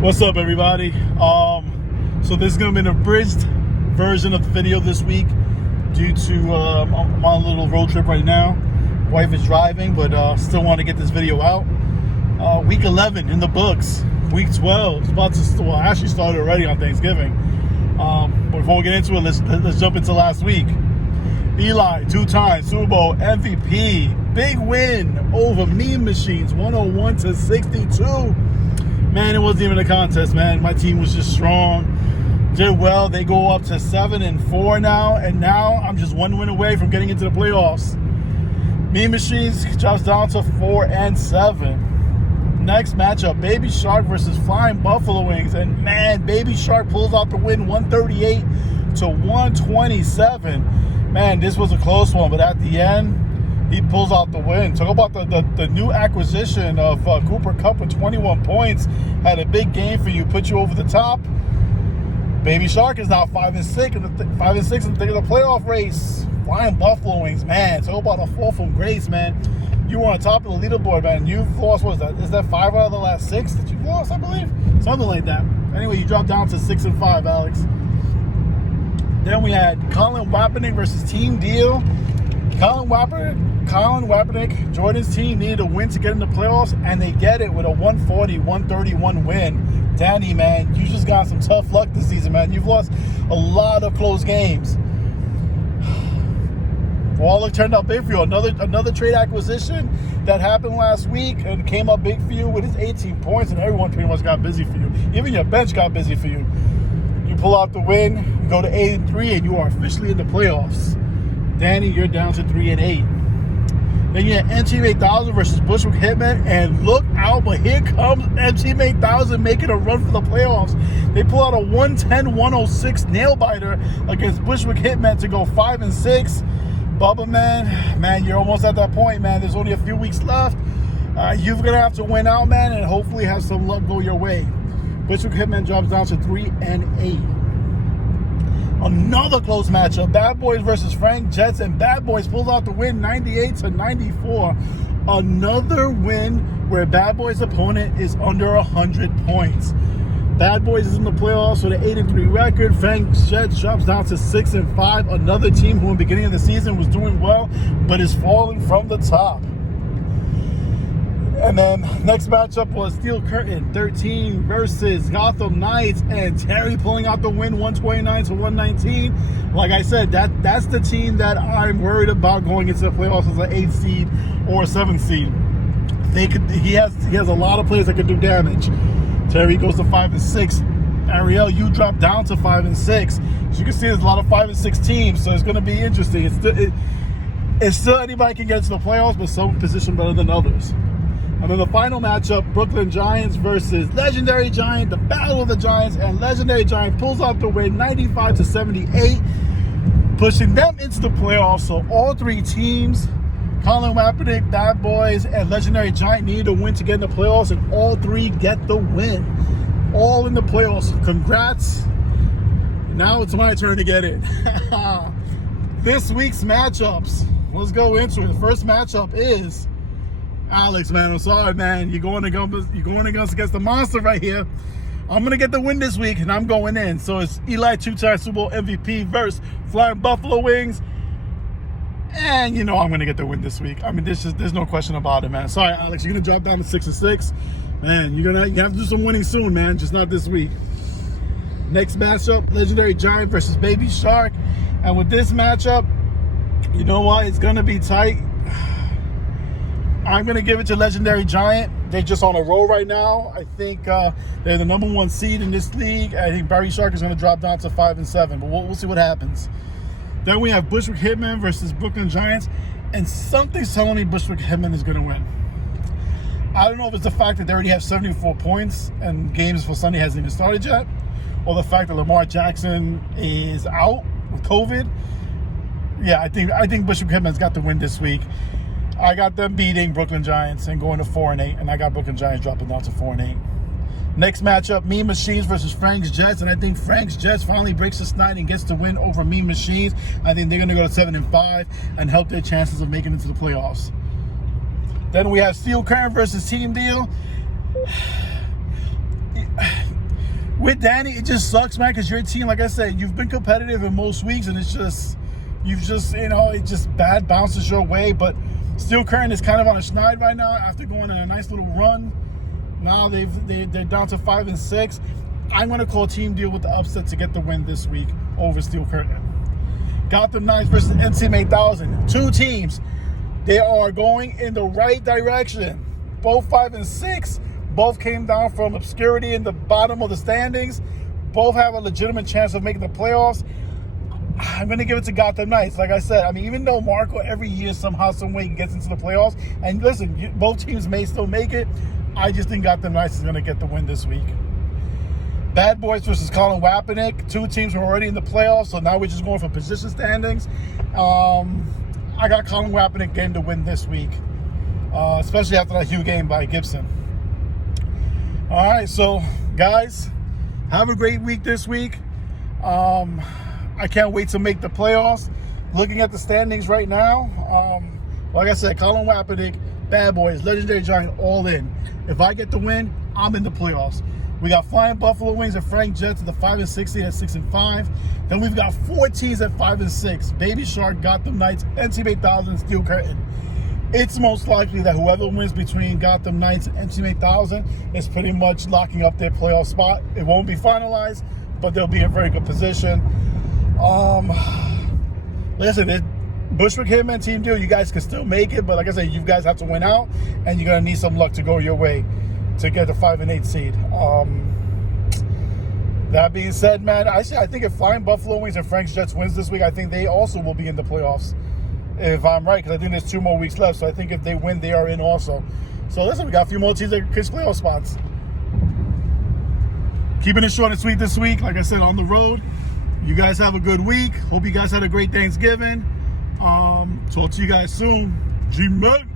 What's up, everybody? So this is gonna be an abridged version of the video this week due to I'm on a little road trip right now. Wife is driving, but still want to get this video out. Week 11 in the books. Week 12 is about to actually started already on Thanksgiving. But before we get into it, let's jump into last week. Eli, two-time Super Bowl MVP, big win over Mean Machines, 101-62. Man, it wasn't even a contest, man. My team was just strong. Did well. They go up to 7-4 now, and now I'm just one win away from getting into the playoffs. Mean Machines drops down to 4-7. Next matchup, Baby Shark versus Flying Buffalo Wings, and man, Baby Shark pulls out the win, 138-127. Man, this was a close one, but at the end, he pulls out the win. Talk about the new acquisition of Cooper Kupp with 21 points. Had a big game for you, put you over the top. Baby Shark is now 5-6 in the thick of the playoff race. Flying Buffalo Wings, man. Talk about a fall from grace, man. You were on top of the leaderboard, man. You've lost, what is that? Is that 5 out of the last 6 that you've lost, I believe? Something like that. Anyway, you dropped down to 6-5, Alex. Then we had Colin WAPernick versus Team Deal. Colin WAPernick, Jordan's team needed a win to get in the playoffs, and they get it with a 140-131 win. Danny, man, you just got some tough luck this season, man. You've lost a lot of close games. Well, it turned out big for you. Another trade acquisition that happened last week and came up big for you with his 18 points, and everyone pretty much got busy for you. Even your bench got busy for you. You pull out the win, you go to 8-3, and you are officially in the playoffs. Danny, you're down to 3-8. Then you have MTV 8000 versus Bushwick Hitmen, and look out, but here comes MTV 8000 making a run for the playoffs. They pull out a 110-106 nail biter against Bushwick Hitmen to go 5-6. Bubba, man, you're almost at that point, man. There's only a few weeks left. You're gonna have to win out, man, and hopefully have some luck go your way. Bushwick Hitmen drops down to 3-8. Another close matchup, Bad Boys versus Frank Jets, and Bad Boys pulls out the win 98-94. Another win where Bad Boys' opponent is under 100 points. Bad Boys is in the playoffs with an 8-3 record. Frank Jets drops down to 6-5. Another team who in the beginning of the season was doing well, but is falling from the top. And then next matchup was Steel Curtain 13 versus Gotham Knights, and Terry pulling out the win 129-119. Like I said, that's the team that I'm worried about going into the playoffs as an 8th seed or a 7th seed. He has a lot of players that can do damage. Terry goes to 5-6. Ariel, you drop down to 5-6. So you can see there's a lot of 5-6 teams, so it's going to be interesting. It's still anybody can get to the playoffs, but some position better than others. And then the final matchup, Brooklyn Giants versus Legendary Giant, the Battle of the Giants, and Legendary Giant pulls out the win 95-78, pushing them into the playoffs. So all three teams, Colin WAPernick, Bad Boys, and Legendary Giant, need a win to get in the playoffs, and all three get the win. All in the playoffs. Congrats. Now it's my turn to get it. This week's matchups. Let's go into it. The first matchup is Alex, man. I'm sorry, man. You're going against the monster right here. I'm going to get the win this week, and I'm going in. So it's Eli, two-time Super Bowl MVP versus Flying Buffalo Wings. And you know I'm going to get the win this week. I mean, there's no question about it, man. Sorry, Alex. You're going to drop down to 6-6. Man, you have to do some winning soon, man. Just not this week. Next matchup, Legendary Giant versus Baby Shark. And with this matchup, you know what? It's going to be tight. I'm going to give it to Legendary Giant. They're just on a roll right now. I think they're the number 1 seed in this league. I think Baby Shark is going to drop down to 5-7, but we'll see what happens. Then we have Bushwick Hitmen versus Brooklyn Giants, and something's telling me Bushwick Hitmen is going to win. I don't know if it's the fact that they already have 74 points and games for Sunday hasn't even started yet, or the fact that Lamar Jackson is out with COVID. Yeah, I think Bushwick Hitmen's got the win this week. I got them beating Brooklyn Giants and going to 4-8, and I got Brooklyn Giants dropping down to 4-8. Next matchup, Mean Machines versus Frank's Jets, and I think Frank's Jets finally breaks the snide and gets the win over Mean Machines. I think they're going to go to 7-5 and help their chances of making it to the playoffs. Then we have Steel Curtain versus Team Deal. with Danny, it just sucks, man, because your team, like I said, you've been competitive in most weeks, and it's just, it just bad bounces your way. But Steel Curtain is kind of on a schneid right now after going on a nice little run. Now they're down to 5-6. I'm going to call Team Deal with the upset to get the win this week over Steel Curtain. Gotham Knights versus NCM 8000. Two teams. They are going in the right direction. Both 5-6. Both came down from obscurity in the bottom of the standings. Both have a legitimate chance of making the playoffs. I'm going to give it to Gotham Knights. Like I said, I mean, even though Marco every year somehow, some way gets into the playoffs, and listen, both teams may still make it, I just think Gotham Knights is going to get the win this week. Bad Boys versus Colin WAPernick. Two teams are already in the playoffs, so now we're just going for position standings. I got Colin WAPernick game to win this week, especially after that huge game by Gibson. All right, so guys, have a great week this week. I can't wait to make the playoffs. Looking at the standings right now, like I said, Colin WAPernick, Bad Boys, Legendary Giant, all in. If I get the win, I'm in the playoffs. We got Flying Buffalo Wings and Frank Jets at the 5-6 team at 6-5. Then we've got 4 teams at 5-6. Baby Shark, Gotham Knights, NCM 8000, Steel Curtain. It's most likely that whoever wins between Gotham Knights and NCM 8000 is pretty much locking up their playoff spot. It won't be finalized, but they'll be in very good position. Listen, Bushwick Hitman, Team Deal, you guys can still make it, but like I said, you guys have to win out, and you're gonna need some luck to go your way to get the 5 and 8 seed. That being said, man, I think if Flying Buffalo Wings and Frank's Jets wins this week, I think they also will be in the playoffs. If I'm right, because I think there's 2 more weeks left. So I think if they win, they are in also. So listen, we got a few more teams that can catch playoff spots. Keeping it short and sweet this week. Like I said, on the road. You guys have a good week. Hope you guys had a great Thanksgiving. Talk to you guys soon. G-Man.